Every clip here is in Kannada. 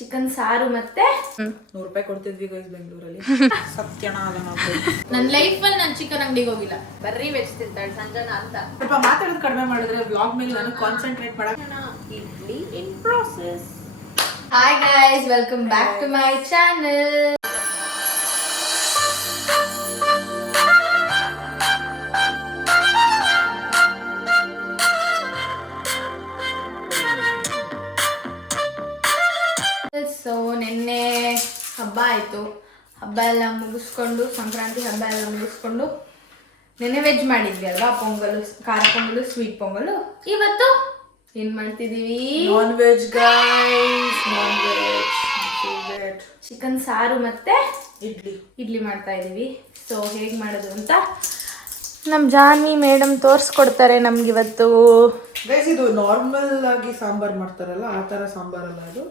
ಚಿಕನ್ ಸಾರು ಮತ್ತೆ 100 ರೂಪಾಯಿ ಕೊಡ್ತಿದ್ವಿ ಗೈಸ್ ಬೆಂಗಳೂರಲ್ಲಿ. ಸತ್ಯನ ಅಲ್ಲ ನಾವು. ನನ್ನ ಲೈಫಲ್ಲಿ ನಾನು ಚಿಕನ್ ಅಂಗಡಿಗೆ ಹೋಗಿಲ್ಲ, ಬರ್ರಿ ವೆಜ್ ತಿಂತಾಳೆ ಸಂಜನಾ ಅಂತ. ಸ್ವಲ್ಪ ಮಾತಾಡೋದು ಕಡಿಮೆ ಮಾಡಿದ್ರೆ ಬ್ಲಾಗ್ ಮೇಲೆ ನಾನು ಕಾನ್ಸಂಟ್ರೇಟ್ ಮಾಡಕ್ಕೆ. Idli in process. Hi guys, welcome back to my channel. So ನಿನ್ನೆ ಹಬ್ಬ ಆಯಿತು. ಹಬ್ಬ ಎಲ್ಲ ಮುಗಿಸ್ಕೊಂಡು, ಸಂಕ್ರಾಂತಿ ಹಬ್ಬ ಎಲ್ಲ ಮುಗಿಸ್ಕೊಂಡು ನೆನ್ನೆ ವೆಜ್ ಮಾಡಿದ್ವಿ ಅಲ್ವಾ, ಪೊಂಗಲು, ಖಾರ ಪೊಂಗಲು, ಸ್ವೀಟ್ ಪೊಂಗಲು. ಇವತ್ತು ಏನ್ ಮಾಡ್ತಿದೀವಿ? Non veg guys, non veg. Chicken ಸಾರು ಮತ್ತೆ ಇಡ್ಲಿ ಮಾಡ್ತಾ ಇದೀವಿ. ಸೊ ಹೇಗೆ ಮಾಡೋದು ಅಂತ ನಮ್ಮ ಜಾನ್ವಿ ಮೇಡಮ್ ತೋರಿಸ್ಕೊಡ್ತಾರೆ ನಮ್ಗಿವತ್ತು. ಗೈಸ್ ಇದು ನಾರ್ಮಲ್ ಆಗಿ ಸಾಂಬಾರ್ ಮಾಡ್ತಾರಲ್ಲ ಆ ಥರ ಸಾಂಬಾರಲ್ಲ ಇದು.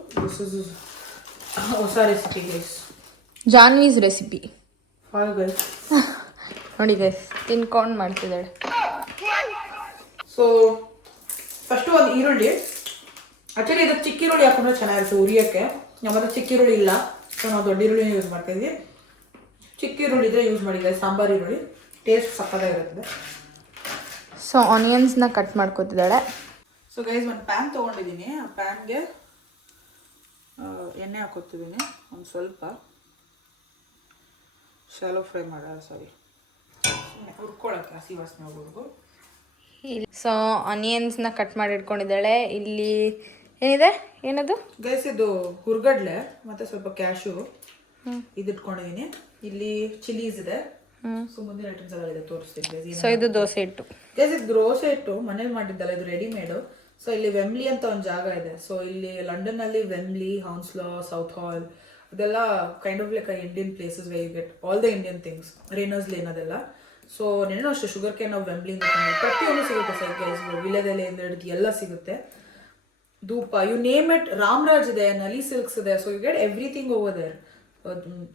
ಹೊಸ recipe guys, Janvi's recipe. Hi guys, ನೋಡಿ ಗೈಸ್ ತಿನ್ಕೊಂಡು ಮಾಡ್ತಿದ್ದಾಳೆ. ಸೊ ಫಸ್ಟು ಒಂದು ಈರುಳ್ಳಿ. ಆ್ಯಕ್ಚುಲಿ ಇದಕ್ಕೆ ಚಿಕ್ಕ ಈರುಳ್ಳಿ ಹಾಕೊಂಡ್ರೆ ಚೆನ್ನಾಗಿರುತ್ತೆ ಉರಿಯೋಕ್ಕೆ. ನಮ್ಮ ಹತ್ರ ಚಿಕ್ಕ ಈರುಳ್ಳಿ ಇಲ್ಲ, ಸೊ ನಾವು ದೊಡ್ಡ ಈರುಳ್ಳಿನ ಯೂಸ್ ಮಾಡ್ತಾಯಿದ್ವಿ. ಚಿಕ್ಕ ಈರುಳ್ಳಿ ಇದ್ರೆ ಯೂಸ್ ಮಾಡಿದ್ದೆ, ಸಾಂಬಾರು ಈರುಳ್ಳಿ ಟೇಸ್ಟ್ ಸಕ್ಕತ್ತಾಗಿರುತ್ತೆ. ಸೊ ಆನಿಯನ್ಸ್ನ ಕಟ್ ಮಾಡ್ಕೊತಿದ್ದಾಳೆ. ಸೊ ಗೈಸ್ ಒಂದು ಪ್ಯಾನ್ ತೊಗೊಂಡಿದ್ದೀನಿ. ಆ ಪ್ಯಾನ್ಗೆ ಎಣ್ಣೆ ಹಾಕೋತಿದ್ದೀನಿ ಒಂದು ಸ್ವಲ್ಪ. ಶಾಲೋ ಫ್ರೈ ಹುರ್ಕೊಳಕ್ಕೆ ಹಸಿ ವಾಸನೆ ಹೋಗೋದು. ಸೊ ಆನಿಯನ್ಸ್ನ ಕಟ್ ಮಾಡಿ ಇಟ್ಕೊಂಡಿದ್ದಾಳೆ. ಇಲ್ಲಿ ಏನಿದೆ, ಏನದು ಗೈಸ್ ಇದು ಹುರ್ಗಡ್ಲೆ ಮತ್ತು ಸ್ವಲ್ಪ ಕ್ಯಾಶು ಇದು ಇಟ್ಕೊಂಡಿದ್ದೀನಿ. ಇಲ್ಲಿ ಚಿಲ್ಲೀಸ್ ಇದೆ. ಸೊ ಮುಂದಿನ ಐಟಮ್ಸ್ ಎಲ್ಲ ಇದೆ, ತೋರಿಸ್ತೀನಿ. ಸೊ ಇದು ದೋಸೆ ಹಿಟ್ಟು ಗೈಸ್, ಇದು ದೋಸೆ ಹಿಟ್ಟು ಮನೇಲಿ ಮಾಡಿದ್ದಲ್ಲ, ಇದು ರೆಡಿಮೇಡು. ಸೊ ಇಲ್ಲಿ ವೆಮ್ಲಿ ಅಂತ ಒಂದು ಜಾಗ ಇದೆ. ಸೊ ಇಲ್ಲಿ ಲಂಡನ್ನಲ್ಲಿ ವೆಮ್ಲಿ, ಹೌನ್ಸ್ಲೋ, ಸೌತ್ ಹಾಲ್ ಅದೆಲ್ಲ kind of like Indian places where you get all the Indian things. Rayners Lane ಅದೆಲ್ಲ. ಸೊ ನೆನೋ ಅಷ್ಟೇ ಶುಗರ್ ಕೇನ್ ನಾವು ವೆಮ್ಲಿಯಿಂದ ಪ್ರತಿಯೊಂದು ಸಿಗುತ್ತೆ ಸರ್ ಗೈಸ್. ವಿಳೆದೆಲೆಯಿಂದ ಹಿಡಿದು ಎಲ್ಲ ಸಿಗುತ್ತೆ. ಧೂಪ, ಯು ನೇಮ್ ಇಟ್. ರಾಮರಾಜ್ ಇದೆ, ನಲಿ ಸಿಲ್ಕ್ಸ್ ಇದೆ. So you get everything over there.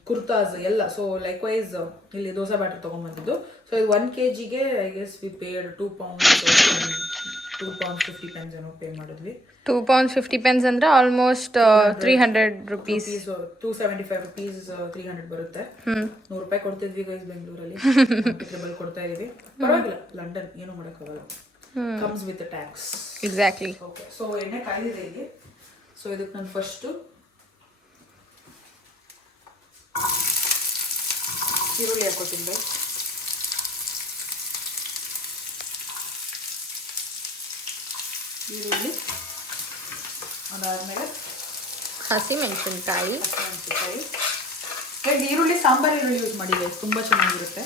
Kurtas ಎಲ್ಲ. ಸೊ ಲೈಕ್ ವೈಸ್ ಇಲ್ಲಿ ದೋಸೆ ಬ್ಯಾಟರ್ ತೊಗೊಂಡ್ಬಂದಿದ್ದು. ಸೊ ಇದು 1 kgಗೆ ಐ ಗೆಸ್ ವಿ ಪೇಡ್ £2.50 ಏನೋ ಪೇ ಮಾಡಿದ್ವಿ. £2.50 ಅಂದ್ರೆ ಆಲ್ಮೋಸ್ಟ್ 300 rupees. 275 rupees 300 ಬರುತ್ತೆ. 100 ರೂಪಾಯಿ ಕೊಡ್ತಿದ್ವಿ ಗೈಸ್ ಬೆಂಗಳೂರಲ್ಲಿ. ಡಬಲ್ ಕೊಡ್ತಾ ಇದೀವಿ. ಪರವಾಗಿಲ್ಲ, ಲಂಡನ್ ಏನೂ ಮಾಡೋಕ್ಕಾಗಲ್ಲ. Comes with tax. Exactly. Okay, so ಎಣ್ಣೆ ಕಾಯ್ದಿದೆ ಇಲ್ಲಿ. ಸೊ ಇದಕ್ಕೆ ನಾನು ಫಸ್ಟು ಈರುಳ್ಳಿ ಹಾಕೋತೀನಿ ಗೈಸ್. ಈರುಳ್ಳಿ ಅದಾದಮೇಲೆ ಹಸಿಮೆಣಸಿನ್ಕಾಯಿ. ಈರುಳ್ಳಿ ಸಾಂಬಾರು ಈರುಳ್ಳಿ ಯೂಸ್ ಮಾಡಿದೆ, ತುಂಬ ಚೆನ್ನಾಗಿರುತ್ತೆ.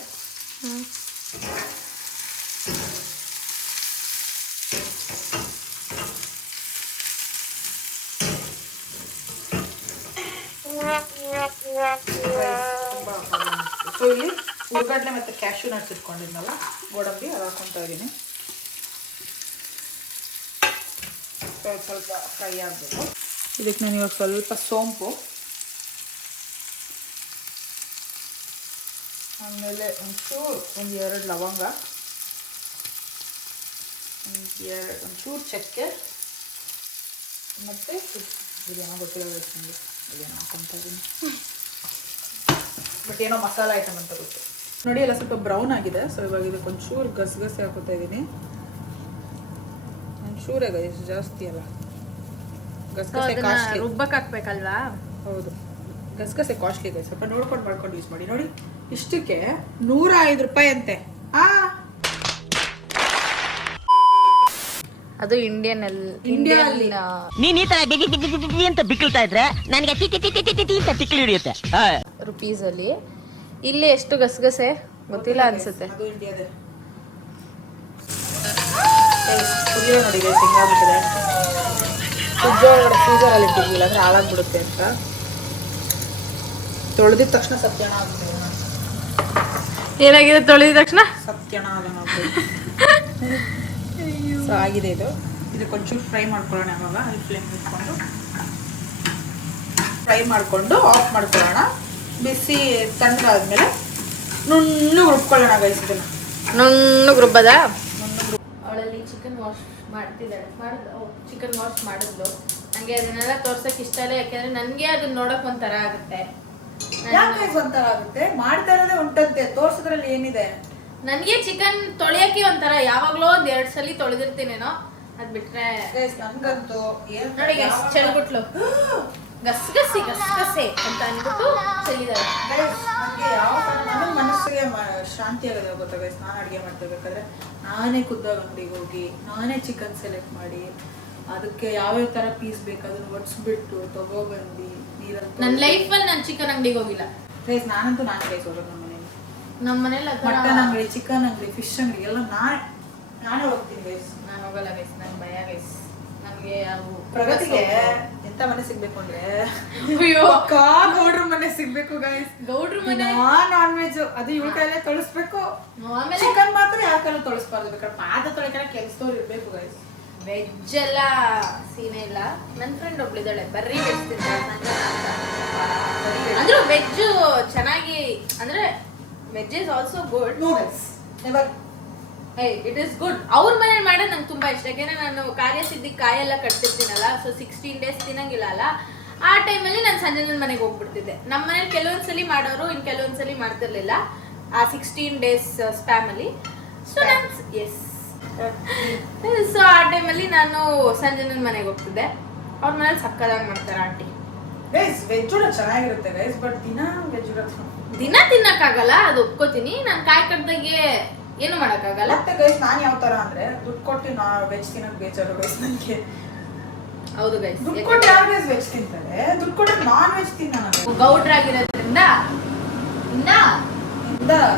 ಸೊ ಇಲ್ಲಿ ಹುರ್ಗಡ್ಲೆ ಮತ್ತು ಕ್ಯಾಶ್ಯೂ ನಟ್ಸ್ ಇಟ್ಕೊಂಡಿದ್ನಲ್ಲ, ಗೋಡಂಬಿ, ಅದು ಹಾಕ್ಕೊತಾ ಇದ್ದೀನಿ. ಸ್ವಲ್ಪ ಫ್ರೈ ಆಗಬೇಕು. ಇದಕ್ಕೆ ನಾನು ಇವಾಗ ಸ್ವಲ್ಪ ಸೋಂಪು, ಆಮೇಲೆ ಒಂದು 2 ಲವಂಗ, ಒಂಚೂರು ಚಕ್ಕೆ, ಮತ್ತು ಇದೇನೋ ಗೊತ್ತಿಲ್ಲ ನನಗೆ, ಇದೇನೋ ಹಾಕ್ಕೊತಾ ಇದ್ದೀನಿ. ಬಟ್ ಏನೋ ಮಸಾಲ ಐಟಮ್ ಅಂತ ಗೊತ್ತು. ನೋಡಿ ಎಲ್ಲ ಸ್ವಲ್ಪ ಬ್ರೌನ್ ಆಗಿದೆ. ಸೊ ಇವಾಗ ಇದಕ್ಕೆ ಒಂಚೂರು ಗಸಗಸೆ ಹಾಕೋತಾ ಇದ್ದೀನಿ. ಒಂಚೂರೇ ಗೈಸ್, ಜಾಸ್ತಿ ಅಲ್ಲ. ಗಸಗಸೆ ಕಾಸ್ಟ್ಲಿ, ರುಬ್ಬಕ್ಕೆ ಹಾಕ್ಬೇಕಲ್ವಾ? ಹೌದು, ಗಸಗಸೆ ಕಾಸ್ಟ್ಲಿ ಇದೆ, ಸ್ವಲ್ಪ ನೋಡ್ಕೊಂಡು ಮಾಡ್ಕೊಂಡು ಯೂಸ್ ಮಾಡಿ. ನೋಡಿ ಇಷ್ಟಕ್ಕೆ 105 ರೂಪಾಯಿ ಅಂತೆ. ಅದು ಇಂಡಿಯನ್ ನೀನ್ ಈ ತರ ಅಂತ ಬಿಕ್ಕಳ್ತಾ ಇದ್ರೆ ನನಗೆ ಅಂತ ತಿಕ್ಲಿ ಹಿಡಿಯುತ್ತೆ ರುಪೀಸ್ ಅಲ್ಲಿ. ಇಲ್ಲಿ ಎಷ್ಟು ಗಸಗಸೆ ಗೊತ್ತಿಲ್ಲ ಅನ್ಸುತ್ತೆ. ಅದು ಇಂಡಿಯಾದೆ. ನೋಡಿ ಗೈಸ್ ಹಿಂಗಾಗ್ಬಿಟ್ಟಿದೆ. ಫ್ರೀಜರಲ್ಲಿ ಇಟ್ಟಿದ್ವಿಲ್ಲ ಅಂದರೆ ಹಾಳಾಗ್ಬಿಡುತ್ತೆ ಅಂತ ತೊಳೆದಿದ ತಕ್ಷಣ ಸತ್ಯಣ ಆಗ್ಬಿಟ್ಟಿದೆ. ಏನಾಗಿದೆ ತೊಳೆದಿದ ತಕ್ಷಣ? ಸತ್ಯಣ ಆಗ್ಬಿಟ್ಟು. ಸೊ ಆಗಿದೆ ಇದು. ಇದಕ್ಕೆ ಒಂಚೂರು ಫ್ರೈ ಮಾಡ್ಕೊಳ್ಳೋಣ. ಇವಾಗ ಅಲ್ಲಿ ಫ್ಲೇಮ್ ಇಟ್ಕೊಂಡು ಫ್ರೈ ಮಾಡಿಕೊಂಡು ಆಫ್ ಮಾಡ್ಕೊಳ್ಳೋಣ. ಬಿಸಿ ತಣ್ಣಗಾದ್ಮೇಲೆ ನುಣ್ಣಗೆ ರುಬ್ಕೊಳ್ಳೋಣ ಗೈಸ್. ಇದನ್ನು ನುಣ್ಣಗೆ ರುಬ್ಬದ. ಅವಳಲ್ಲಿ ಚಿಕನ್ ವಾಶ್ ಮಾಡ್ತಿದ್ದಾಳೆ. ಚಿಕನ್ ವಾಶ್ ಮಾಡಿದ್ಲು. ನಂಗೆ ಅದನ್ನೆಲ್ಲ ತೋರ್ಸಕ್ ಇಷ್ಟ ಇಲ್ಲ, ಯಾಕಂದ್ರೆ ನನ್ಗೆ ಅದನ್ನ ನೋಡಕ್ ಒಂಥರ ಆಗುತ್ತೆ. ಯಾಕೆ ಒಂಥರ ಆಗುತ್ತೆ? ಮಾಡ್ತಾ ಇರೋದೇ ಉಂಟಂತೆ, ತೋರ್ಸೋದ್ರಲ್ಲಿ ಏನಿದೆ? ನನ್ಗೆ ಚಿಕನ್ ತೊಳೆಯಕ್ಕೆ ಒಂಥರ ಯಾವಾಗ್ಲೋ ಒಂದ್ 2 ಸಲ ತೊಳೆದಿರ್ತೀನೇನೋ, ಅದ್ ಬಿಟ್ರೆ ನನ್ಗಂತೂ ನೋಡಿ ಚೆಲ್ಬಿಟ್ಲು ಗಸಗಸಿ ಅಂತ ಅನ್ಬಿಟ್ಟು ಚೆಲ್ಲಿದಾರೆ. ಯಾವ ನನ್ನ ಮನಸ್ಸಿಗೆ ಶಾಂತಿ ಆಗೋದು ಗೊತ್ತಾ ಗೈಸ್? ನಾನು ಅಡುಗೆ ಮಾಡ್ತಿರ್ಬೇಕಾದ್ರೆ ನಾನೇ ಖುದ್ದಾಗಿ ಅಂಗಡಿಗೆ ಹೋಗಿ ನಾನೇ ಚಿಕನ್ ಸೆಲೆಕ್ಟ್ ಮಾಡಿ ಅದಕ್ಕೆ ಯಾವ್ಯಾವ ತರ ಪೀಸ್ ಬೇಕು ಅದನ್ನ ಒಡ್ಸ್ಬಿಟ್ಟು ತಗೊಬಂದು ನೀರಲ್ಲಿ. ನನ್ನ ಲೈಫಲ್ಲಿ ನಾನು ಚಿಕನ್ ಅಂಗಡಿಗೆ ಹೋಗಿಲ್ಲ ಗೈಸ್. ನಾನಂತೂ ನಾನೇ ಗೈಸ್ ಹೋಗೋದು ನಮ್ಮ ಮನೇಲಿ. ಮಟನ್ ಅಂಗಡಿ, ಚಿಕನ್ ಅಂಗಡಿ, ಫಿಶ್ ಅಂಗಡಿ ಎಲ್ಲ ನಾನೇ ಹೋಗ್ತೀನಿ ಗೈಸ್. ನಾನು ಹೋಗಲ್ಲ ಗೈಸ್, ನನ್ ಭಯ ಗೈಸ್. ನಮ್ಗೆ ಯಾವ ಪ್ರಗತಿಗೆ ಎಂತ ಮನೆ ಸಿಗ್ಬೇಕು ಅಂದ್ರೆ ಅಯ್ಯೋ ಗೌಡ್ರ ಮನೆ ಸಿಗ್ಬೇಕು ಗೈಸ್. ಗೌಡ್ರ ಮನೆ ನಾನ್ ವೆಜ್ ಅದು ಇವ್ರ ಕೈಲೇ ತೊಳಸ್ಬೇಕು. ಆಮೇಲೆ ಚಿಕನ್ ಮಾತ್ರ ಯಾರ ಕೈಲೂ ತೊಳಸ್ಬಾರ್ದು. ಬೇಕಾದ್ರೆ ಪಾದ ತೊಳಿಕರ ಕೆಲ್ಸದವ್ರು ಇರ್ಬೇಕು ಗೈಸ್. ವೆಜ್ ಎಲ್ಲ ಸೀನೆ ಇಲ್ಲ. ನನ್ನ ಫ್ರೆಂಡ್ ಒಬ್ಳಿದ್ದಾಳೆ ಬರ್ರಿ ವೆಜ್ ತಿಂತಾಳೆ ಅಂದ್ರು. ವೆಜ್ ಚೆನ್ನಾಗಿ ಅಂದ್ರೆ veg is also good. No guys, never. It is good. ಅವ್ರ ಮನೇಲಿ ಮಾಡೋದು ನಂಗೆ ತುಂಬಾ ಇಷ್ಟ. ಯಾಕೆಂದ್ರೆ ನಾನು ಕಾರ್ಯಸಿದ್ಧಿ ಕಾಯೆಲ್ಲ ಕಟ್ತಿರ್ತೀನಲ್ಲ, ಸೊ 16 days ತಿನ್ನಂಗಿಲ್ಲ ಅಲ್ಲ. ಆ ಟೈಮಲ್ಲಿ ನಾನು ಸಂಜೆ ನನ್ನ ಮನೆಗೆ ಹೋಗ್ಬಿಡ್ತಿದ್ದೆ. ನಮ್ಮ ಮನೇಲಿ ಕೆಲವೊಂದ್ಸಲಿ ಮಾಡೋರು, ಇನ್ ಕೆಲವೊಂದ್ಸಲಿ ಮಾಡ್ತಿರ್ಲಿಲ್ಲ ಆ 16 days ಸ್ಪ್ಯಾಮ್ ಅಲ್ಲಿ. ಸೊ ನಾನು ಸೊ ಆ ಟೈಮಲ್ಲಿ ನಾನು ಸಂಜೆ ನನ್ನ ಮನೆಗೆ ಹೋಗ್ತಿದ್ದೆ. ಅವ್ರ ಮನೇಲಿ ಸಕ್ಕದಾಗಿ ಮಾಡ್ತಾರೆ ಆಂಟಿ. ಗೈಸ್ ವೆಜ್ ಕೂಡ ಚೆನ್ನಾಗಿರುತ್ತೆ ಗೈಸ್, ಬಟ್ ದಿನ ತಿನ್ನಕ್ಕಾಗಲ್ಲ, ಅದು ಒಪ್ಕೋತೀನಿ. ನಾನು ಕಾಯಿ ಕಡ್ದಾಗೆ ಏನು ಮಾಡಕ್ಕಾಗಲ್ಲ. ಮತ್ತೆ ಗೈಸ್ ನಾನು ಯಾವ ತರ ಅಂದ್ರೆ ದುಡ್ಡು ಕೊಟ್ಟು ವೆಜ್ ತಿನ್ನಕ್ ಬೇಜಾರು ಗೈಸ್ ನನಗೆ. ಹೌದು ಗೈಸ್, ದುಡ್ಡು ಕೊಟ್ಟು ಯಾರು ಗೈಸ್ ವೆಜ್ ತಿಂತಾರೆ? ದುಡ್ಡು ಕೊಟ್ಟು ನಾನ್ ವೆಜ್ ತಿನ್ನ ಗೌಡ್ರಾಗಿರೋದ್ರಿಂದ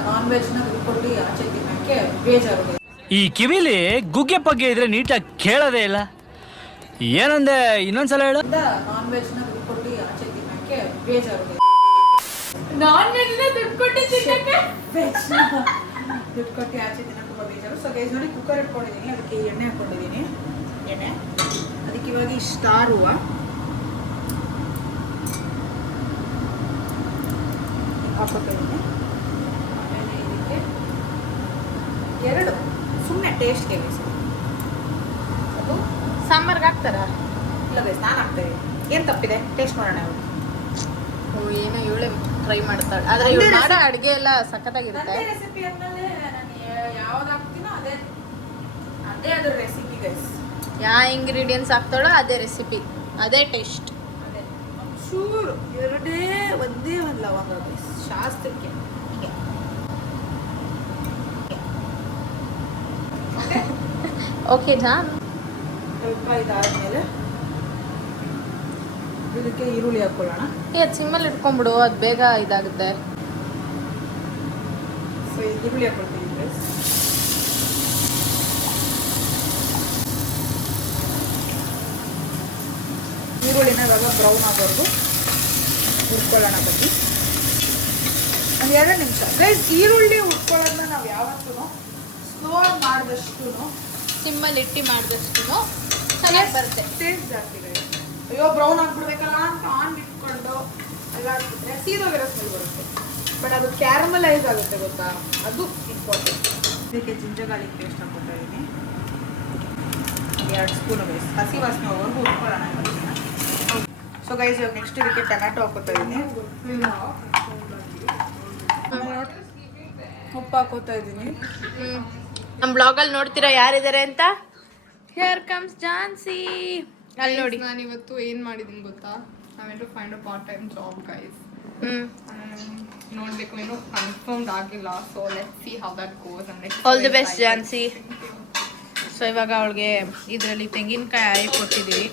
ನಾನ್ ವೆಜ್ ನ ದುಡ್ಡು ಕೊಟ್ಟು ಆಚೆ ತಿನ್ನಕ್ಕೆ ಬೇಜಾರು ಗೈಸ್. ಈ ಕಿವಿಲಿ ಗುಗ್ಗೆ ಪಗ್ಗೆ ಇದ್ರೆ ನೀಟಾಗಿ ಕೇಳೋದೇ ಇಲ್ಲ. ಏನಂದೆ ಇನ್ನೊಂದ್ಸಲ ಹೇಳು. ನಾನ್ ವೆಜ್ ನ ದುಡ್ಡು ಕೊಟ್ಟು ಆಚೆ ತಿನ್ನಕ್ಕೆ ಬೇಜಾರು ಗೈಸ್. ನಾನ್ ವೆಜ್ ನ ದುಡ್ಡು ಕೊಟ್ಟು ತಿನ್ನಕ್ಕೆ ವೆಜ್ ದುಡ್ಡು ಕೊಟ್ಟು ಆಚೆ ತಿನ್ನಕ್ಕೆ ತುಂಬಾ ಬೇಜಾರು. ಸೊ ಗೈಸ್ ನೋಡಿ ಕುಕ್ಕರ್ ಇಟ್ಕೊಂಡಿದ್ದೀನಿ, ಅದಕ್ಕೆ ಎಣ್ಣೆ ಹಾಕೊಂಡಿದ್ದೀನಿ. ಅದಕ್ಕೆ ಇವಾಗ ಸ್ಟಾರ್ ಹೂವು ಹಾಕೋತಿದ್ದೀನಿ. ಆಮೇಲೆ ಇದಕ್ಕೆ 2 ಸುಮ್ಮನೆ ಟೇಸ್ಟ್ಗೆ ಗೈಸ್. ಅದು ಸಾಂಬಾರ್ಗೆ ಹಾಕ್ತಾರ? ಇಲ್ಲ ಗೈಸ್, ನಾನು ಹಾಕ್ತೇವೆ. ಏನು ತಪ್ಪಿದೆ? ಟೇಸ್ಟ್ ಮಾಡೋಣ. ಏನೋ ಇವಳೆ ಟ್ರೈ ಮಾಡ್ತಾಳೆ, ಆದ್ರೆ ಇವಳು ಮಾಡೋ ಅಡುಗೆ ಎಲ್ಲ ಸಖತ್ತಾಗಿರುತ್ತೆ. ರೆಸಿಪಿ ಆದ್ಮೇಲೆ ನಾನು ಯಾವ್ದು ಹಾಕ್ತೀನೋ ಅದೇ ಅದ್ರ ರೆಸಿಪಿ ಗೈಸ್. ಯಾವ ಇಂಗ್ರೀಡಿಯೆಂಟ್ಸ್ ಹಾಕ್ತಾಳೋ ಅದೇ ರೆಸಿಪಿ, ಅದೇ ಟೇಸ್ಟ್. ಅದೇ ಚೂರು ಒಂದೇ ಒಂದು ಲವಂಗ ಗೈಸ್ ಶಾಸ್ತ್ರಕ್ಕೆ. ಓಕೆ ಜಾನ್. ಸ್ವಲ್ಪ ಇದಾದ್ಮೇಲೆ ಇದಕ್ಕೆ ಈರುಳ್ಳಿ ಹಾಕೊಳ್ಳೋಣ. ಅದು ಸಿಮ್ಮಲ್ಲಿ ಇಟ್ಕೊಂಡ್ಬಿಡು, ಅದು ಬೇಗ ಇದಾಗುತ್ತೆ. ಸೊ ಈರುಳ್ಳಿ ಹಾಕೊಳ್ತೀವಿ ಗೈಸ್. ಈರುಳ್ಳಿನ ಇವಾಗ ಬ್ರೌನ್ ಆಗೋವರೆಗೂ ಹುರ್ಕೊಳ್ಳೋಣ. ಬನ್ನಿ ಒಂದು 2 ನಿಮಿಷ ಗೈಸ್. ಈರುಳ್ಳಿ ಹುರ್ಕೊಳ್ಳೋದನ್ನ ನಾವು ಯಾವತ್ತೂ ಸ್ಲೋ ಆಗಿ ಮಾಡಿದಷ್ಟು ಸಿಮ್ಮಲ್ಲಿ ಇಟ್ಟು ಮಾಡಿದಷ್ಟು ಚೆನ್ನಾಗಿ ಬರುತ್ತೆ. ಟೇಸ್ಟ್ ಜಾಸ್ತಿ ಗೈಸ್. ಅಯ್ಯೋ ಬ್ರೌನ್ ಆಗ್ಬಿಡ್ಬೇಕಲ್ಲ ಅಂತ ಆನ್ ಇಟ್ಕೊಂಡು ಎಲ್ಲ ಹಾಕ್ಬಿಟ್ರೆ ಸೀದೋಗಿರೋ ಸ್ಮೆಲ್ ಬರುತ್ತೆ. ಬಟ್ ಅದು ಕ್ಯಾರಮಲೈಸ್ ಆಗುತ್ತೆ ಗೊತ್ತಾ, ಅದು ಇಂಪಾರ್ಟೆಂಟ್. ಇದಕ್ಕೆ ಜಿಂಜರ್ ಗಾರ್ಲಿಕ್ ಪೇಸ್ಟ್ ಹಾಕ್ಕೊತಾ ಇದ್ದೀನಿ. 2 ಸ್ಪೂನ್ ಗೈಸ್. ಹಸಿ ವಾಸನೆ ಹೋಗೋವರೆಗೂ ಹುರ್ಕೊಳ್ಳೋಣ. ಸೊ ಗೈಸ್ ಇವಾಗ ನೆಕ್ಸ್ಟ್ ಇದಕ್ಕೆ ಟೊಮ್ಯಾಟೊ ಹಾಕೋತಾ ಇದ್ದೀನಿ. ಉಪ್ಪು ಹಾಕೋತಾ ಇದ್ದೀನಿ. ನಮ್ಮ ಬ್ಲಾಗಲ್ಲಿ ನೋಡ್ತೀರಾ ಯಾರಿದ್ದಾರೆ ಅಂತ. Here comes Jhansi. ಅಲ್ಲಿ ನೋಡಿ ನಾನು ಇವತ್ತು ಏನು ಮಾಡಿದ್ದೀನಿ ಗೊತ್ತಾ? I went to find a part time job guys. ನೋಡಬೇಕು, ಏನೋ ಕನ್ಫರ್ಮ್ಡ್ ಆಗಿಲ್ಲ. So let's see how that goes. All the best Jhansi. So ಇವಾಗ ಅವಳಿಗೆ ಇದರಲ್ಲಿ ತೆಂಗಿನಕಾಯಿ ಕೊಟ್ಟಿದ್ದೀವಿ.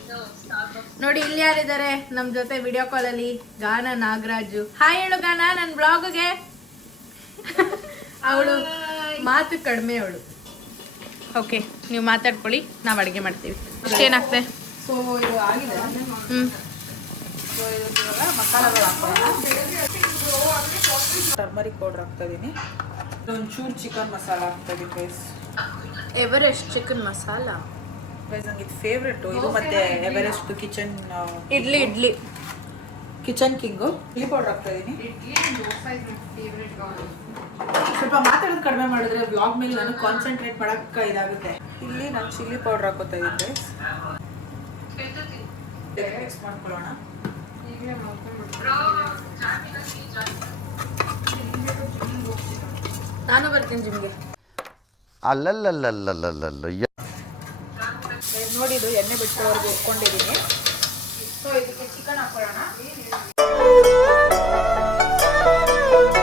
ನೋಡಿ ಇಲ್ಲಿ ಯಾರಿದ್ದಾರೆ ನಮ್ಮ ಜೊತೆ ವಿಡಿಯೋ ಕಾಲಲ್ಲಿ? ಗಾನ ನಾಗರಾಜು. ಹಾಯ್ ಹೇಳು ಗಾನ ನನ್ನ ಬ್ಲಾಗ್ಗೆ. ಅವಳು ಮಾತು ಕಡಿಮೆ ಅವಳು. ಓಕೆ, ನೀವು ಮಾತಾಡ್ಕೊಳ್ಳಿ, ನಾವು ಅಡುಗೆ ಮಾಡ್ತೀವಿ. ಅಷ್ಟೇನಾಗ್ತದೆ? ಸೊ ಇದು ಆಗಿದೆ. ಸೊ ಇದಕ್ಕೆ ಇವಾಗ ಮಸಾಲೆಗಳು ಹಾಕೋಣ. ಟರ್ಮರಿಕ್ ಪೌಡರ್ ಹಾಕ್ತಾ ಇದ್ದೀನಿ. ಒಂಚೂರು ಚಿಕನ್ ಮಸಾಲ ಹಾಕ್ತಾ ಇದ್ದೀನಿ guys. Everest chicken masala guys ನಂಗೆ ಇದು ಫೇವ್ರೆಟು. ಇದು ಮತ್ತೆ Everest kitchen idli kitchen king. Chilli powder ಹಾಕ್ತಾ ಇದ್ದೀನಿ. ಸ್ವಲ್ಪ ಮಾತಾಡೋದು ಕಡಿಮೆ ಮಾಡಿದ್ರೆ ಬ್ಲಾಗ್ ಮೇಲೆ ನಾನು ಕಾನ್ಸಂಟ್ರೇಟ್ ಮಾಡಕ್ಕೆ ಇದಾಗುತ್ತೆ. ಇಲ್ಲಿ ನಾನು ಚಿಲ್ಲಿ ಪೌಡರ್ ಹಾಕೋತಾ ಇದ್ದೆ. ಮಿಕ್ಸ್ ಮಾಡ್ಕೊಳ್ಳೋಣ. ಈಗಲೇ ಮಾಡ್ಕೊಂಡ್ಬಿಟ್ಟು ನಾನು ಬರ್ತೀನಿ ಜಿಮ್ಗೆ. ಅಲ್ಲಲ್ಲಲ್ಲಲ್ಲಲ್ಲಲ್ಲ ನೋಡಿ ಇದು ಎಣ್ಣೆ ಬಿಟ್ಟವರೆಗೂ ಇಟ್ಕೊಂಡಿದ್ದೀನಿ. ಸೊ ಇದಕ್ಕೆ ಚಿಕನ್ ಹಾಕೊಳ್ಳೋಣ.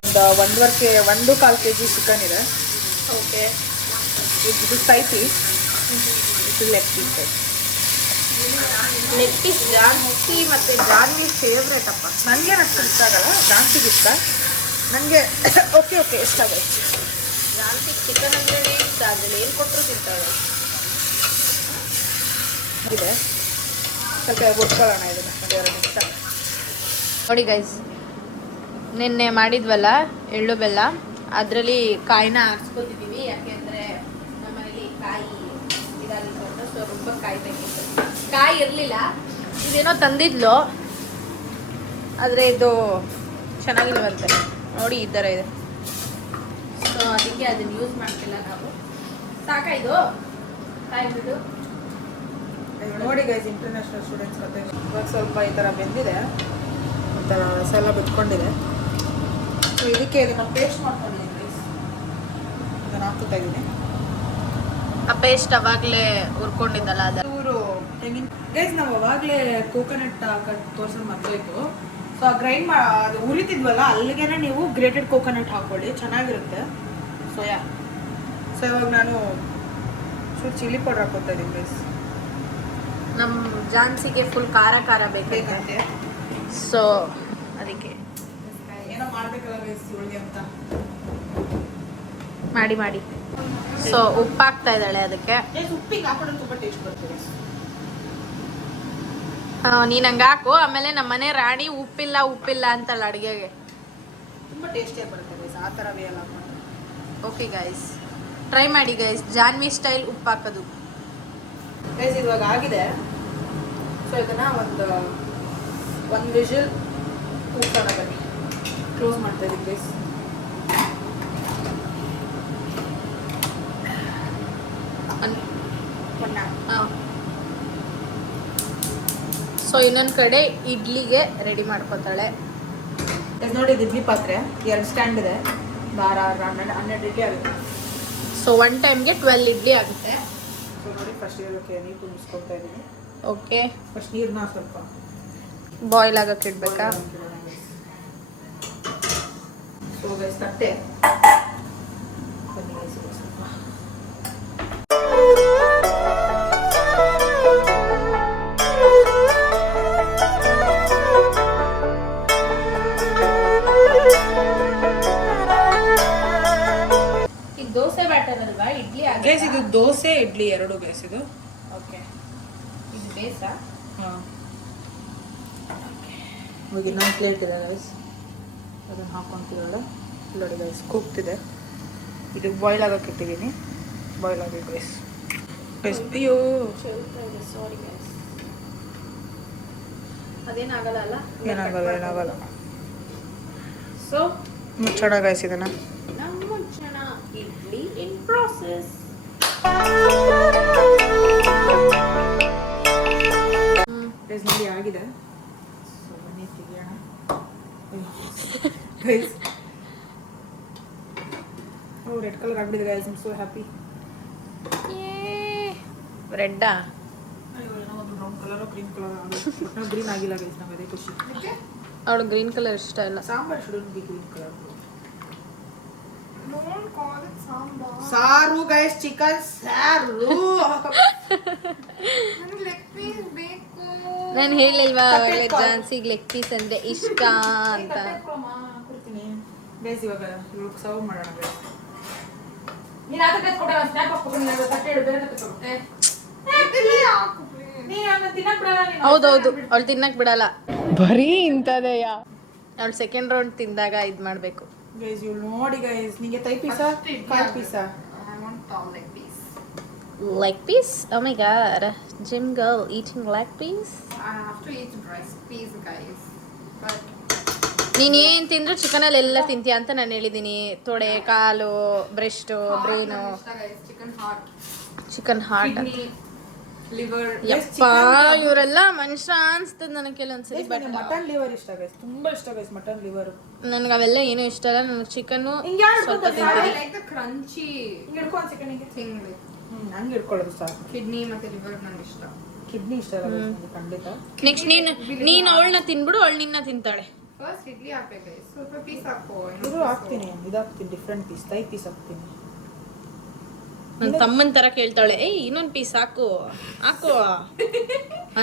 ಒಂದು 1.25 kg ಚಿಕನ್ ಇದೆ. ಓಕೆ, ಇದು ಥೈ ಪೀಸ್, ಇದು ಲೆಗ್ ಪೀಸ್. ಲೆಗ್ ಪೀಸ್ ಜಾಸ್ತಿ ಮತ್ತು ಜಾನ್ವಿ ಫೇವ್ರೇಟ್ ಅಪ್ಪ. ನನಗೆ ಅಷ್ಟು ಇಷ್ಟ ಆಗಲ್ಲ, ಜಾನ್ಸಿಗೆ ಇಷ್ಟ. ನನಗೆ ಓಕೆ ಇಷ್ಟ ಆಗುತ್ತೆ. ಜಾನ್ವಿ ಚಿಕನ್ ಅಂದ್ರೆ ಇಷ್ಟ, ಅದ್ರಲ್ಲಿ ಏನು ಕೊಟ್ಟರು ತಿಂತಾಳೆ. ಇದೆ ಸ್ವಲ್ಪ ಹುಡ್ಕೊಳ್ಳೋಣ ಇದನ್ನು ಒಂದು 2 ನಿಮಿಷ. ನೋಡಿ ಗೈಸ್, ನಿನ್ನೆ ಮಾಡಿದ್ವಲ್ಲ ಎಳ್ಳು ಬೆಲ್ಲ, ಅದರಲ್ಲಿ ಕಾಯಿನ ಹಾಕ್ಸ್ಕೊತಿದ್ದೀವಿ. ಯಾಕೆಂದರೆ ನಮ್ಮನೇಲಿ ಕಾಯಿ ಇದಾಗಿತ್ತು, ಸೊ ತುಂಬ ಕಾಯಿ ಬೇಕಿತ್ತು. ಕಾಯಿ ಇರಲಿಲ್ಲ, ಇದೇನೋ ತಂದಿದ್ಲು, ಆದರೆ ಇದು ಚೆನ್ನಾಗಿಲ್ವಂತೆ. ನೋಡಿ ಈ ಥರ ಇದೆ. ಸೊ ಅದಕ್ಕೆ ಅದನ್ನು ಯೂಸ್ ಮಾಡ್ತಿಲ್ಲ ನಾವು. ಸಾಕ ಇದು ಕಾಯಿ ಬಿಡು. ನೋಡಿ ಗೈಸ್, ಇಂಟರ್ನ್ಯಾಷನಲ್ ಸ್ಟೂಡೆಂಟ್ಸ್ ಕತೆ ಇವಾಗ ಸ್ವಲ್ಪ ಈ ಥರ ಬೆಂದಿದೆ, ಒಂಥರ ರಸ ಬಿಟ್ಕೊಂಡಿದೆ. ಸೊ ಇದಕ್ಕೆ ಇದನ್ನು ಪೇಸ್ಟ್ ಮಾಡ್ಕೊಂಡಿದ್ದೀನಿ ಗೈಸ್. ಇದನ್ನು ಹಾಕ್ತಾ ಇದ್ದೀನಿ. ಆ ಪೇಸ್ಟ್ ಅವಾಗಲೇ ಹುರ್ಕೊಂಡಿದ್ದಲ್ಲ ಅದ ಚೂರು ತೆಂಗಿನ ಗೈಸ್, ನಾವು ಅವಾಗಲೇ ಕೋಕೋನಟ್ ತೋರ್ಸೋದು ಮರ್ತೋಯ್ತು. ಸೊ ಆ ಗ್ರೈಂಡ್ ಅದು ಉರಿತಿದ್ವಲ್ಲ, ಅಲ್ಲಿಗೆ ನೀವು ಗ್ರೇಟೆಡ್ ಕೋಕೋನಟ್ ಹಾಕ್ಕೊಳ್ಳಿ, ಚೆನ್ನಾಗಿರುತ್ತೆ. ಸೊ ಇವಾಗ ನಾನು ಚೂರು ಚಿಲ್ಲಿ ಪೌಡರ್ ಹಾಕೋತಾ ಇದ್ದೀನಿ ಗೈಸ್. ನಮ್ಮ ಜಾನ್ಸಿಗೆ ಫುಲ್ ಖಾರ ಖಾರ ಬೇಕಂತೆ, ಬೇಕಂತೆ. ಸೊ ಅದಕ್ಕೆ ಏನೋ ಮಾಡ್ಬೇಕಲ್ಲ ಗೈಸ್ ಇವಳಿಗೆ ಅಂತ ಮಾಡಿ. ಸೊ ಉಪ್ಪು ಹಾಕ್ತಾ ಇದ್ದಾಳೆ ಅದಕ್ಕೆ. ಉಪ್ಪಿಗೆ ಹಾಕೊಂಡ್ರೆ ತುಂಬ ಟೇಸ್ಟ್ ಬರ್ತದೆ. ನೀನು ಹಂಗೆ ಹಾಕು. ಆಮೇಲೆ ನಮ್ಮ ಮನೆ ರಾಣಿ ಉಪ್ಪಿಲ್ಲ ಅಂತಲ್ಲ ಅಡುಗೆಗೆ. ತುಂಬ ಟೇಸ್ಟಿಯಾಗಿ ಬರುತ್ತೆ ಗೈಸ್ ಆ ಥರ ವೇ ಎಲ್ಲ ಹಾಕೊಂಡು. ಓಕೆ ಗೈಸ್, ಟ್ರೈ ಮಾಡಿ ಗೈಸ್, ಜಾನ್ವಿ ಸ್ಟೈಲ್ ಉಪ್ಪು ಹಾಕೋದು. ಗೈಸ್ ಇವಾಗ ಆಗಿದೆ. ಸೊ ಇದನ್ನು ಒಂದು ವಿಷಲ್ ಕೂಗ್ಸೋಣ ಬನ್ನಿ. ಕ್ಲೋಸ್ ಮಾಡ್ತಾ ಇದ್ದೀನಿ ಗೈಸ್. ಸೊ ಇನ್ನೊಂದು ಕಡೆ ಇಡ್ಲಿಗೆ ರೆಡಿ ಮಾಡ್ಕೊತಾಳೆ. ನೋಡಿ ಇದು ಇಡ್ಲಿ ಪಾತ್ರೆ 2 ಸ್ಟ್ಯಾಂಡ್ ಇದೆ. 12 ಇಡ್ಲಿ ಆಗುತ್ತೆ. ಸೊ ಒನ್ ಟೈಮ್ಗೆ 12 ಇಡ್ಲಿ ಆಗುತ್ತೆ. ಸೊ ನೋಡಿ ಫಸ್ಟ್ ಇದಕ್ಕೆ ನೀರು ಕುದಿಸ್ಕೊಳ್ತಾ ಇದ್ದೀನಿ. ಓಕೆ, ಫಸ್ಟ್ ನೀರನ್ನ ಸ್ವಲ್ಪ ಬಾಯ್ಲ್ ಆಗಕ್ಕೆ ಇಡ್ಬೇಕಾ? ಸೊ ಗೈಸ್ ತಟ್ಟೆ ಬನ್ನಿ ಗೈಸ್ ಸ್ವಲ್ಪ. ಇದು ದೋಸೆ ಬ್ಯಾಟರ್ ಅಲ್ವಾ? ಇಡ್ಲಿ ಗೈಸ್ ಇದು ದೋಸೆ ಇಡ್ಲಿ 2 ಗೈಸ್ ಇದು. ಓಕೆ, ಇದು ಬೇಸಾ? ಹಾಂ, ಇವಾಗ ಇನ್ನೊಂದು ಪ್ಲೇಟ್ ಇದೆ ಗೈಸ್, ಅದನ್ನು ಹಾಕ್ಕೊಂತಿದ್ದಾಳೆ. ನೋಡಿ ಗೈಸ್ ಕೂಗ್ತಿದೆ. ಇದು ಬಾಯ್ಲ್ ಆಗೋಕೆ ಇಟ್ಟಿದ್ದೀನಿ. ಬಾಯ್ಲ್ ಆಗಬೇಕು ಗೈಸ್. ಅಯ್ಯೋ ಸಾರಿ ಗೈಸ್, ಅದೇನಾಗಲ್ಲ ಅಲ್ಲ? ಏನಾಗಲ್ಲ. ಸೊ ಮುಚ್ಚೋಣ ಗೈಸ್ ಇದನ್ನು. ನಮ್ಮ ಮುಚ್ಚೋಣ. Idli in process. ಗೈಸ್ ನೋಡಿ ಆಗಿದೆ. ಸೊ ಬನ್ನಿ ತೆಗಿಯೋಣ ಗೈಸ್. ಓ ರೆಡ್ ಕಲರ್ ಆಗಿಬಿಟ್ಟಿದೆ guys. I am so happy. ರೆಡ್ಡಾ? ಅಯ್ಯೋ ಏನೋ ಒಂದು ಬ್ರೌನ್ ಕಲರ್ ಗ್ರೀನ್ ಕಲರ್ ಆಗೋದು. ಗ್ರೀನ್ ಆಗಿಲ್ಲ ಗೈಸ್, ನಮಗೆ ಅದೇ ಖುಷಿ. ಅವಳು ಗ್ರೀನ್ ಕಲರ್ ಇಷ್ಟ ಇಲ್ಲ. Sambar should be green colour. Don't call it sambar. ಸಾರು ಗೈಸ್, ಚಿಕನ್ ಸಾರು. ನನಗೆ ಲೆಗ್ ಪೀಸ್ ಬೇಕು. ನಾನು ಹೇಳಿಲ್ವಾ ಅವಳಿಗೆ ಜಾನ್ಸಿಗೆ ಲೆಗ್ ಪೀಸ್ ಅಂದ್ರೆ ಇಷ್ಟ ಅಂತ. ಗೈಸ್ ಇವಾಗ ಸರ್ವ್ ಮಾಡೋಣ ಗೈಸ್. ಹೌದೌದು, ಅವಳು ತಿನ್ನಕ್ ಬಿಡಲ್ಲ. ಬರೀ ಇಂಥದೆಯಾ? ಅವಳು ಸೆಕೆಂಡ್ ರೌಂಡ್ ತಿಂದಾಗ ಇದು ಮಾಡಬೇಕು. ಗೈಸ್ ಇವ್ಳು ನೋಡಿ ಗೈಸ್, ನಿಮಗೆ ತೈ ಪೀಸಾ ಕಾಲ್ ಪೀಸಾ? I want tall leg piece. Leg piece? Oh my god, gym girl eating leg piece? I have to eat breast piece, guys. But ನೀನು ಏನು ತಿಂದ್ರು ಚಿಕನಲ್ಲಿ ಎಲ್ಲ ತಿಂತೀಯ ಅಂತ ನಾನು ಹೇಳಿದ್ದೀನಿ. ತೊಡೆ, ಕಾಲು, breast, brain, guys, chicken heart. Chicken heart. Liver ಯಪ್ಪ ಇವರೆಲ್ಲ ಮನುಷ್ಯ ಅನ್ಸ್ತದ ನನಗೆ ಕೆಲವೊಂದ್ಸರಿ ಬಟ್ ಮಟನ್ ಲಿವರ್ ಇಷ್ಟ ಗೈಸ್, ತುಂಬಾ ಇಷ್ಟ ಗೈಸ್ ಮಟನ್ ಲಿವರ್. ನನಗೆ ಅವೆಲ್ಲ ಏನೂ ಇಷ್ಟ ಇಲ್ಲ. ನನಗೆ ಚಿಕನ್ನು ಸ್ವಲ್ಪ I ತಿಂತೀನಿ. like the crunchy ಹಿಂಗೆ ಹಿಡ್ಕೊ ಒಂದು ಸೆಕೆಂಡಿಗೆ. thing like ಹಂಗೆ ಹಿಡ್ಕೊಳ್ಳೋದು ಸಾಕು. kidney ಮತ್ತೆ liver ನಂಗೆ ಇಷ್ಟ. ಕಿಡ್ನಿ ಇಷ್ಟ ಅಲ್ಲ guys ನಂಗೆ ಖಂಡಿತ. ನೆಕ್ಸ್ಟ್ ನೀನು ಅವಳನ್ನ ತಿನ್ಬಿಡು, ಅವಳು ನಿನ್ನ ತಿಂತಾಳೆ. First ಇಡ್ಲಿ ಹಾಕ್ಬೇಕು guys. ಸ್ವಲ್ಪ ಪೀಸ್ ಹಾಕೋ. ಇದು ಹಾಕ್ತೀನಿ, ಇದಾಕ್ತೀನಿ, ಡಿಫ್ರೆಂಟ್ ಪೀಸ್, ತೈ ಪೀಸ್ ಹಾಕ್ತೀನಿ. ನನ್ನ ತಮ್ಮನ ತರ ಕೇಳ್ತಾಳೆ, ಏಯ್ ಇನ್ನೊಂದು ಪೀಸ್ ಹಾಕು ಹಾಕು.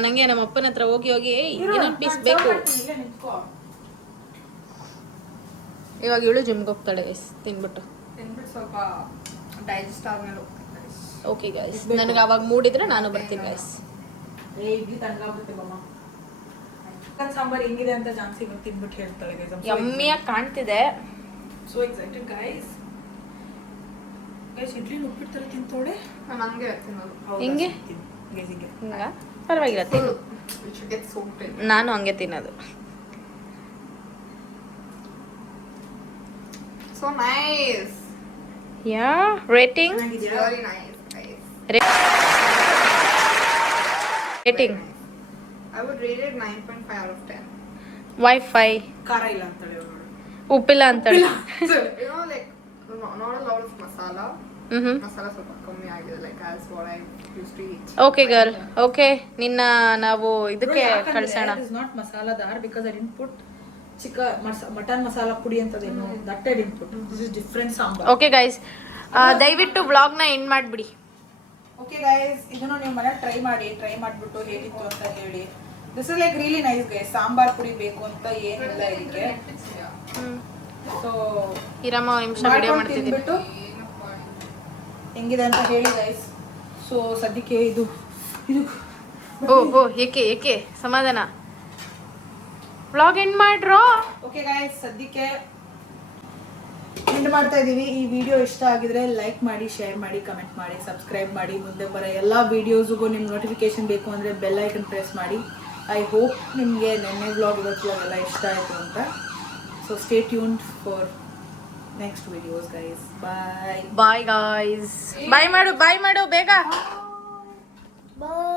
ನಂಗೆ ನಮ್ಮ ಅಪ್ಪನ ಹತ್ರ ಹೋಗಿ ಏಯ್ ಇನ್ನೊಂದು ಪೀಸ್ ಬೇಕು. ಇಲ್ಲೇ ನಿಂತ್ಕೋ. ಇವಾಗ ಇವಳು ಜಿಮ್ಗೆ ಹೋಗ್ತಾಳೆ ಗೈಸ್ ತಿನ್ಬಿಟ್ಟು. ತಿನ್ಬಿಟ್ಟು ಸ್ವಲ್ಪ ಡೈಜೆಸ್ಟ್ ಆದ್ಮೇಲೆ ಹೋಗ್ತೀನಿ guys. ಓಕೆ ಗೈಸ್, ನನಗೆ ಅವಾಗ ಮೂಡಿದ್ರೆ ನಾನು ಬರ್ತೀನಿ ಗೈಸ್. ಇಡ್ಲಿ ತಣ್ಣಗಾಗ್ಬಿಡುತ್ತೆ ಬಮ್ಮ. ಚಿಕನ್ ಸಾಂಬಾರ್ ಹೆಂಗಿದೆ ಅಂತ ಜಾನ್ಸಿ ತಿನ್ಬಿಟ್ಟು ಹೇಳ್ತಾಳೆ ಗೈಸ್. ಯಮ್ಮಿಯಾಗಿ ಕಾಣ್ತಿದೆ. So excited guys. Guys idli ಉಪ್ಪಿಟ್ಟು ತರ ತಿಂತೋಡೆ. ನಾನು ಹಂಗೆ ತಿನ್ನೋದು. ಹಿಂಗೆ ಗೈಸ್ ಹಿಂಗೆ. ಹಿಂಗ ಪರವಾಗಿಲ್ಲ ತಿನ್ನು. It should get soaked in. ನಾನು ಹಂಗೆ ತಿನ್ನೋದು. So nice. Yeah rating Really nice guys. Rating I would rate it 9.5 out of 10. Wifi ಖಾರ ಇಲ್ಲ ಅಂತಾಳೆ ಅವಳು. ಉಪ್ಪಿಲ್ಲ ಅಂತಾಳೆ. So, you know, like, not a lot of masala. Masala ಸ್ವಲ್ಪ ಕಮ್ಮಿ ಆಗಿದೆ, like as what I used to eat. Okay girl, okay ನಿನ್ನ ನಾವು ಇದಕ್ಕೆ ಕಳ್ಸೋಣ. It is not masala-dar because I didn't put mutton masala ಪುಡಿ ಅಂತದೇನು, that I didn't put. This is different sambar. Okay guys, ದಯವಿಟ್ಟು ವ್ಲಾಗ್ನ ಎಂಡ್ ಮಾಡಿಬಿಡಿ. ಓಕೆ ಗೈಸ್, ಇದನ್ನು ನೀವು ಮನೆ ಟ್ರೈ ಮಾಡಿಬಿಟ್ಟು ಹೇಗಿತ್ತು ಅಂತ ಹೇಳಿ. This is like really nice guys. Sambar ಪುಡಿ ಬೇಕು ಅಂತ ಏನಿಲ್ಲ ಇದಕ್ಕೆ. ಸೊ ಇರಮ್ಮ ಒಂದು ನಿಮಿಷ ವಿಡಿಯೋ ಮಾಡ್ತಿದ್ದೀನಿ. ತಿಂದ್ಬಿಟ್ಟು ಹೆಂಗಿದೆ ಅಂತ ಹೇಳಿ ಗೈಸ್. ಸೊ ಸದ್ಯಕ್ಕೆ ಇದು ಓ ಏಕೆ ಸಮಾಧಾನ, ವ್ಲಾಗ್ ಎಂಡ್ ಮಾಡ್ರೋ. ಓಕೆ ಗೈಸ್, ಸದ್ಯಕ್ಕೆ ಎಂಡ್ ಮಾಡ್ತಾ ಇದ್ದೀವಿ. ಈ ವಿಡಿಯೋ ಇಷ್ಟ ಆಗಿದ್ರೆ ಲೈಕ್ ಮಾಡಿ, ಶೇರ್ ಮಾಡಿ, ಕಮೆಂಟ್ ಮಾಡಿ, ಸಬ್ಸ್ಕ್ರೈಬ್ ಮಾಡಿ. ಮುಂದೆ ಬರೋ ಎಲ್ಲ ವಿಡಿಯೋಸ್ಗೂ ನಿಮ್ಗೆ ನೋಟಿಫಿಕೇಶನ್ ಬೇಕು ಅಂದರೆ ಬೆಲ್ ಐಕನ್ ಪ್ರೆಸ್ ಮಾಡಿ. ಐ ಹೋಪ್ ನಿಮಗೆ ನೆನ್ನೆ ವ್ಲಾಗ್ ಇವತ್ತು ವ್ಲಾಗ್ ಎಲ್ಲ ಇಷ್ಟ ಆಯಿತು ಅಂತ. So stay tuned for next videos guys. Bye bye guys, bye ಮಾಡು ಬೇಗ. ಬಾಯ್.